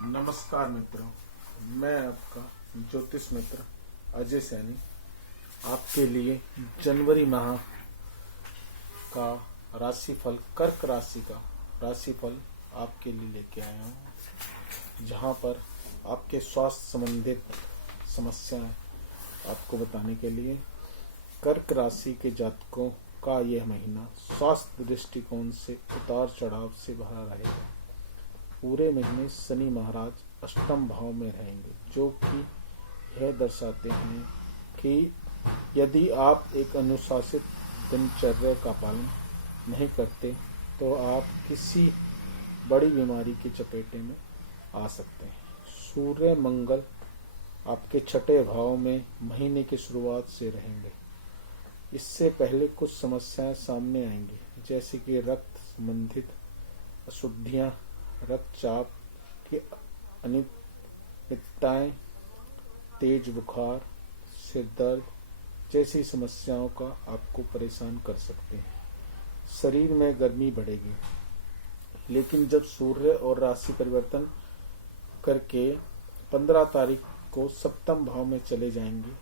नमस्कार मित्रों, मैं आपका ज्योतिष मित्र अजय सैनी आपके लिए जनवरी माह का राशिफल, कर्क राशि का राशिफल आपके लिए लेके आया हूँ, जहाँ पर आपके स्वास्थ्य संबंधित समस्याएं आपको बताने के लिए। कर्क राशि के जातकों का यह महीना स्वास्थ्य दृष्टिकोण से उतार चढ़ाव से भरा रहेगा। पूरे महीने शनि महाराज अष्टम भाव में रहेंगे, जो कि यह दर्शाते हैं कि यदि आप एक अनुशासित दिनचर्या का पालन नहीं करते तो आप किसी बड़ी बीमारी की चपेटे में आ सकते हैं। सूर्य मंगल आपके छठे भाव में महीने की शुरुआत से रहेंगे। इससे पहले कुछ समस्याएं सामने आएंगी, जैसे कि रक्त संबंधित अशुद्धियां, रक्तचाप की अनियमितताएं, तेज बुखार, सिर दर्द जैसी समस्याओं का आपको परेशान कर सकते हैं। शरीर में गर्मी बढ़ेगी, लेकिन जब सूर्य और राशि परिवर्तन करके 15 तारीख को सप्तम भाव में चले जाएंगे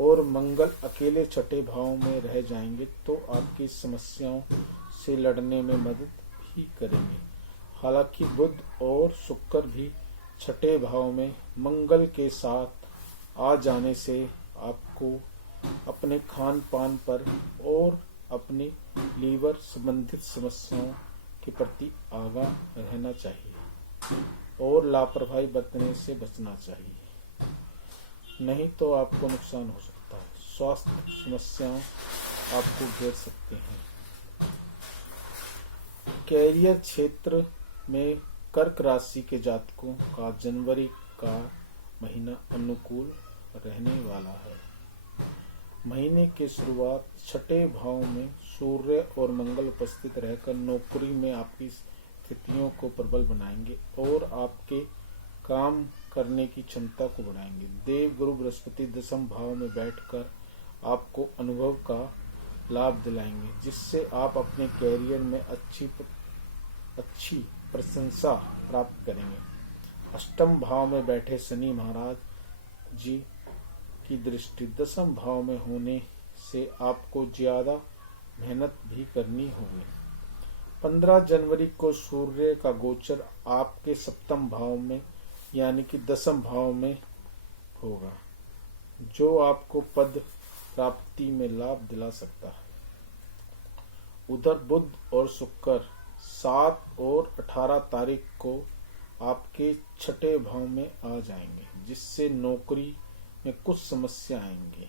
और मंगल अकेले छठे भाव में रह जाएंगे, तो आपकी समस्याओं से लड़ने में मदद भी करेंगे। हालांकि बुध और शुक्र भी छठे भाव में मंगल के साथ आ जाने से आपको अपने खान पान पर और अपनी लीवर संबंधित समस्याओं के प्रति आगाह रहना चाहिए और लापरवाही बरतने से बचना चाहिए, नहीं तो आपको नुकसान हो सकता है। स्वास्थ्य समस्याएं आपको घेर सकते हैं। कैरियर क्षेत्र में कर्क राशि के जातकों का जनवरी का महीना अनुकूल रहने वाला है। महीने की शुरुआत छठे भाव में सूर्य और मंगल उपस्थित रहकर नौकरी में आपकी स्थितियों को प्रबल बनाएंगे और आपके काम करने की क्षमता को बढ़ाएंगे। देव गुरु बृहस्पति दशम भाव में बैठकर आपको अनुभव का लाभ दिलाएंगे, जिससे आप अपने कैरियर में अच्छी प्रशंसा प्राप्त करेंगे। अष्टम भाव में बैठे शनि महाराज जी की दृष्टि दशम भाव में होने से आपको ज्यादा मेहनत भी करनी होगी। 15 जनवरी को सूर्य का गोचर आपके सप्तम भाव में यानी कि दशम भाव में होगा, जो आपको पद प्राप्ति में लाभ दिला सकता है। उधर बुध और शुक्र 7 और 18 तारीख को आपके छठे भाव में आ जाएंगे, जिससे नौकरी में कुछ समस्या आएंगी।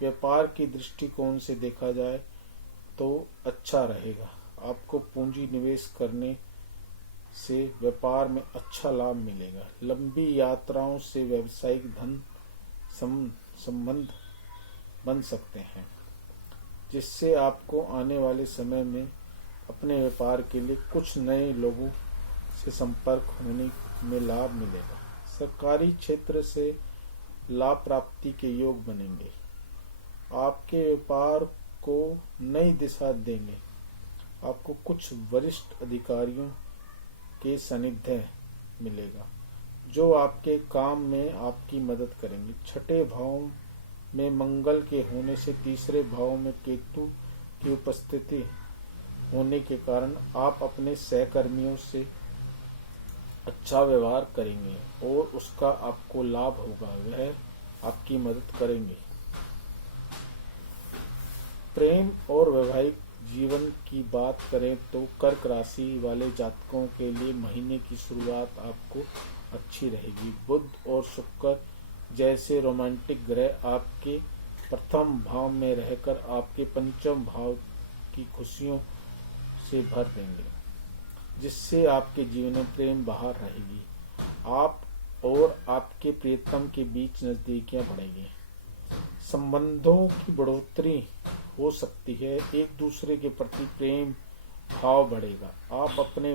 व्यापार की दृष्टिकोण से देखा जाए तो अच्छा रहेगा। आपको पूंजी निवेश करने से व्यापार में अच्छा लाभ मिलेगा। लंबी यात्राओं से व्यावसायिक धन संबंध बन सकते हैं, जिससे आपको आने वाले समय में अपने व्यापार के लिए कुछ नए लोगों से संपर्क होने में लाभ मिलेगा। सरकारी क्षेत्र से लाभ प्राप्ति के योग बनेंगे। आपके व्यापार को नई दिशा देंगे। आपको कुछ वरिष्ठ अधिकारियों के सानिध्य मिलेगा, जो आपके काम में आपकी मदद करेंगे। छठे भाव में मंगल के होने से तीसरे भाव में केतु की उपस्थिति होने के कारण आप अपने सहकर्मियों से अच्छा व्यवहार करेंगे और उसका आपको लाभ होगा। वह आपकी मदद करेंगे। प्रेम और वैवाहिक जीवन की बात करें तो कर्क राशि वाले जातकों के लिए महीने की शुरुआत आपको अच्छी रहेगी। बुध और शुक्र जैसे रोमांटिक ग्रह आपके प्रथम भाव में रहकर आपके पंचम भाव की खुशियों से भर देंगे, जिससे आपके जीवन में प्रेम बहार रहेगी। आप और आपके प्रियतम के बीच नजदीकियां बढ़ेगी। संबंधों की बढ़ोतरी हो सकती है। एक दूसरे के प्रति प्रेम भाव बढ़ेगा। आप अपने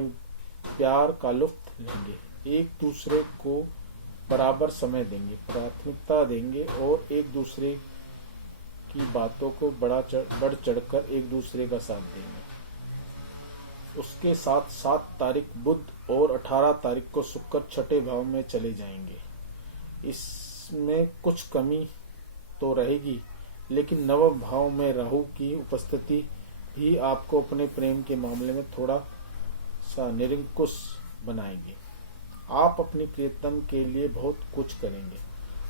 प्यार का लुत्फ लेंगे। एक दूसरे को बराबर समय देंगे, प्राथमिकता देंगे और एक दूसरे की बातों को बढ़ चढ़कर एक दूसरे का साथ देंगे। उसके साथ 7 तारीख बुध और 18 तारीख को शुक्र छठे भाव में चले जाएंगे। इसमें कुछ कमी तो रहेगी, लेकिन नवम भाव में राहु की उपस्थिति भी आपको अपने प्रेम के मामले में थोड़ा सा निरंकुश बनाएगी। आप अपनी प्रियतम के लिए बहुत कुछ करेंगे।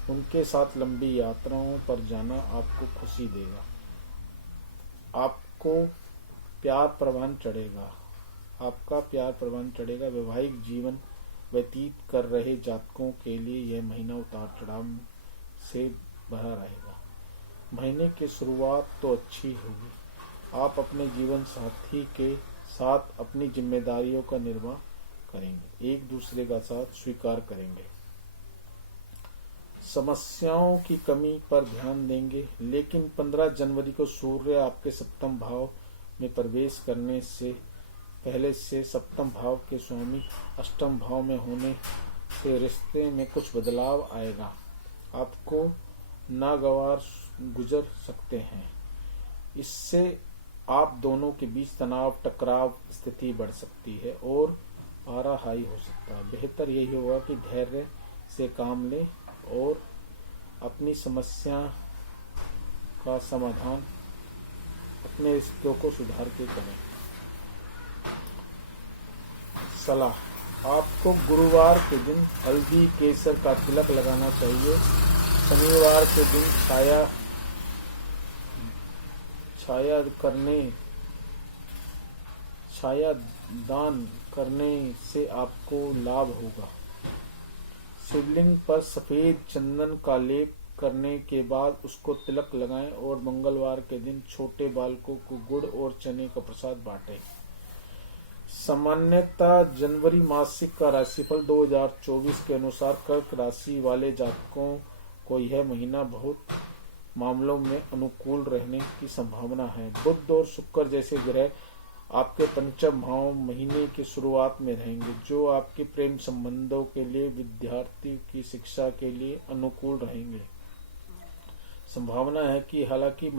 उनके साथ लंबी यात्राओं पर जाना आपको खुशी देगा। आपका प्यार प्रवान चढ़ेगा। वैवाहिक जीवन व्यतीत कर रहे जातकों के लिए यह महीना उतार चढ़ाव से भरा रहेगा। महीने की शुरुआत तो अच्छी होगी। आप अपने जीवन साथी के साथ अपनी जिम्मेदारियों का निर्वाह करेंगे, एक दूसरे का साथ स्वीकार करेंगे। समस्याओं की कमी पर ध्यान देंगे, लेकिन 15 जनवरी को सूर्य आपके सप्तम भाव में प्रवेश करने से पहले से सप्तम भाव के स्वामी अष्टम भाव में होने से रिश्ते में कुछ बदलाव आएगा। आपको नागवार गुजर सकते हैं। इससे आप दोनों के बीच तनाव टकराव स्थिति बढ़ सकती है और पारा हाई हो सकता है। बेहतर यही होगा कि धैर्य से काम लें और अपनी समस्या का समाधान अपने रिश्तों को सुधार के करें। सलाह: आपको गुरुवार के दिन हल्दी केसर का तिलक लगाना चाहिए। शनिवार के दिन छाया दान करने से आपको लाभ होगा। शिवलिंग पर सफेद चंदन का लेप करने के बाद उसको तिलक लगाएं और मंगलवार के दिन छोटे बालकों को गुड़ और चने का प्रसाद बांटें। सामान्यतः जनवरी मासिक का राशिफल 2024 के अनुसार कर्क राशि वाले जातकों को यह महीना बहुत मामलों में अनुकूल रहने की संभावना है। बुध और शुक्र जैसे ग्रह आपके पंचम भाव महीने की शुरुआत में रहेंगे, जो आपके प्रेम संबंधों के लिए, विद्यार्थी की शिक्षा के लिए अनुकूल रहेंगे। संभावना है कि हालांकि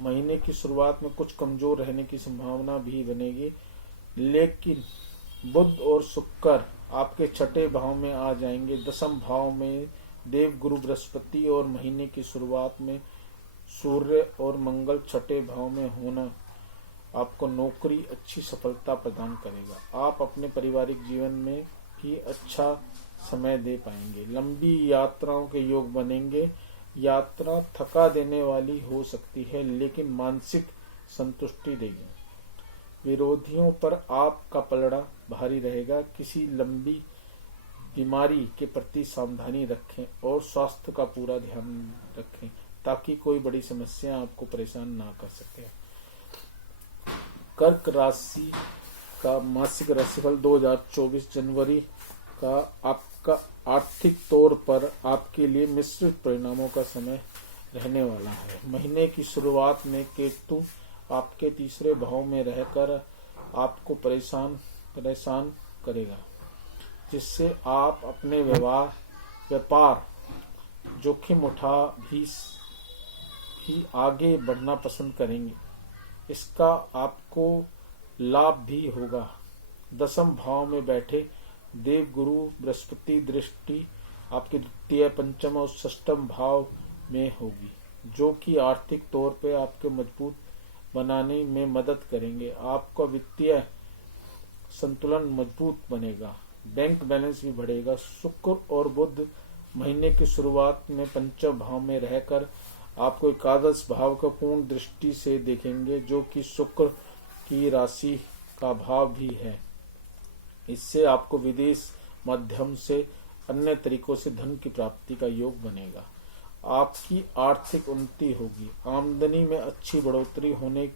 महीने की शुरुआत में कुछ कमजोर रहने की संभावना भी बनेगी, लेकिन बुध और शुक्र आपके छठे भाव में आ जाएंगे। दसम भाव में देव गुरु बृहस्पति और महीने की शुरुआत में सूर्य और मंगल छठे भाव में होना आपको नौकरी अच्छी सफलता प्रदान करेगा। आप अपने पारिवारिक जीवन में भी अच्छा समय दे पाएंगे। लंबी यात्राओं के योग बनेंगे। यात्रा थका देने वाली हो सकती है, लेकिन मानसिक संतुष्टि देगी। विरोधियों पर आपका पलड़ा भारी रहेगा। किसी लंबी बीमारी के प्रति सावधानी रखें और स्वास्थ्य का पूरा ध्यान रखें, ताकि कोई बड़ी समस्या आपको परेशान ना कर सके। कर्क राशि का मासिक राशिफल 2024 जनवरी का आपका आर्थिक तौर पर आपके लिए मिश्रित परिणामों का समय रहने वाला है। महीने की शुरुआत में केतु आपके तीसरे भाव में रहकर आपको परेशान करेगा, जिससे आप अपने व्यापार जोखिम उठा भी आगे बढ़ना पसंद करेंगे। इसका आपको लाभ भी होगा। दसम भाव में बैठे देव गुरु बृहस्पति दृष्टि आपके द्वितीय, पंचम और षष्ठम भाव में होगी, जो कि आर्थिक तौर पे आपके मजबूत बनाने में मदद करेंगे। आपका वित्तीय संतुलन मजबूत बनेगा, बैंक बैलेंस भी बढ़ेगा। शुक्र और बुध महीने की शुरुआत में पंचम भाव में रहकर आपको एकादश भाव का पूर्ण दृष्टि से देखेंगे, जो कि शुक्र की राशि का भाव भी है। इससे आपको विदेश माध्यम से अन्य तरीकों से धन की प्राप्ति का योग बनेगा। आपकी आर्थिक उन्नति होगी। आमदनी में अच्छी बढ़ोतरी होने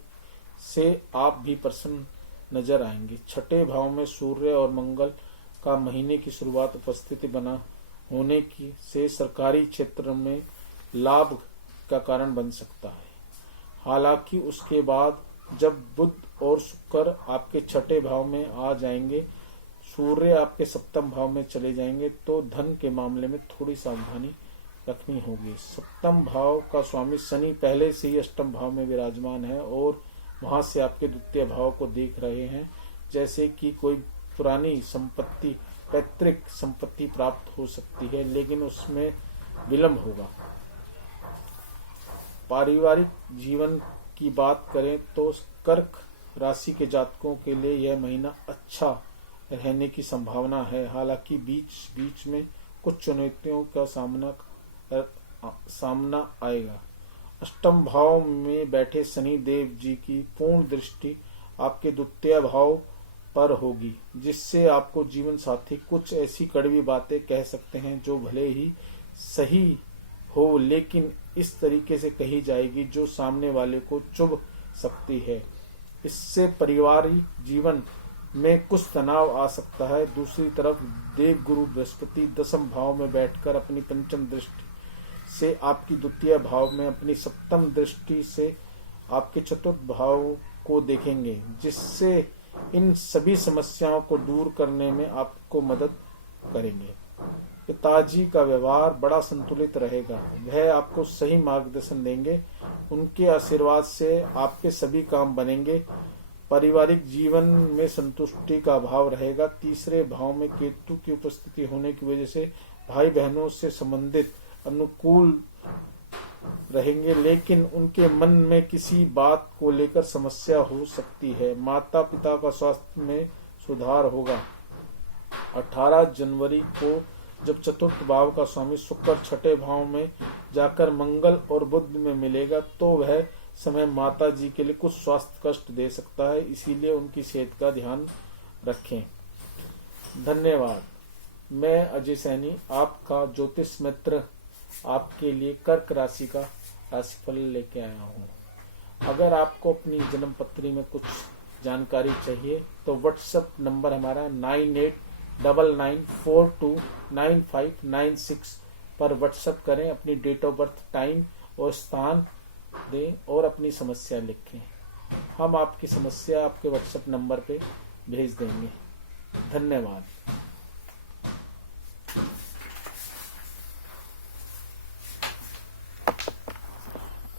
से आप भी प्रसन्न नजर आएंगे। छठे भाव में सूर्य और मंगल का महीने की शुरुआत उपस्थिति बना होने की से सरकारी क्षेत्र में लाभ का कारण बन सकता है। हालांकि उसके बाद जब बुध और शुक्र आपके छठे भाव में आ जाएंगे, सूर्य आपके सप्तम भाव में चले जाएंगे, तो धन के मामले में थोड़ी सावधानी रखनी होगी। सप्तम भाव का स्वामी शनि पहले से ही अष्टम भाव में विराजमान है और वहां से आपके द्वितीय भाव को देख रहे हैं, जैसे कि कोई पुरानी संपत्ति, पैतृक संपत्ति प्राप्त हो सकती है, लेकिन उसमें विलंब होगा। पारिवारिक जीवन की बात करें तो कर्क राशि के जातकों के लिए यह महीना अच्छा रहने की संभावना है। हालांकि बीच बीच में कुछ चुनौतियों का सामना आएगा। अष्टम भाव में बैठे शनि देव जी की पूर्ण दृष्टि आपके द्वितीय भाव पर होगी, जिससे आपको जीवन साथी कुछ ऐसी कड़वी बातें कह सकते हैं जो भले ही सही हो, लेकिन इस तरीके से कही जाएगी जो सामने वाले को चुभ सकती है। इससे पारिवारिक जीवन में कुछ तनाव आ सकता है। दूसरी तरफ देव गुरु बृहस्पति दसम भाव में बैठकर अपनी पंचम दृष्टि से आपकी द्वितीय भाव में, अपनी सप्तम दृष्टि से आपके चतुर्थ भाव को देखेंगे, जिससे इन सभी समस्याओं को दूर करने में आपको मदद करेंगे। पिताजी का व्यवहार बड़ा संतुलित रहेगा, वह आपको सही मार्गदर्शन देंगे। उनके आशीर्वाद से आपके सभी काम बनेंगे। पारिवारिक जीवन में संतुष्टि का भाव रहेगा। तीसरे भाव में केतु की उपस्थिति होने की वजह से भाई बहनों से संबंधित अनुकूल रहेंगे, लेकिन उनके मन में किसी बात को लेकर समस्या हो सकती है। माता पिता का स्वास्थ्य में सुधार होगा। 18 जनवरी को जब चतुर्थ भाव का स्वामी शुक्र छठे भाव में जाकर मंगल और बुध में मिलेगा, तो वह समय माता जी के लिए कुछ स्वास्थ्य कष्ट दे सकता है, इसीलिए उनकी सेहत का ध्यान रखें। धन्यवाद। मैं अजय सैनी, आपका ज्योतिष मित्र, आपके लिए कर्क राशि का राशिफल लेके आया हूँ। अगर आपको अपनी जन्म पत्री में कुछ जानकारी चाहिए तो व्हाट्सएप नंबर हमारा 9899429596 पर व्हाट्सएप करें। अपनी डेट ऑफ बर्थ, टाइम और स्थान दें और अपनी समस्या लिखें। हम आपकी समस्या आपके व्हाट्सएप नंबर पे भेज देंगे। धन्यवाद।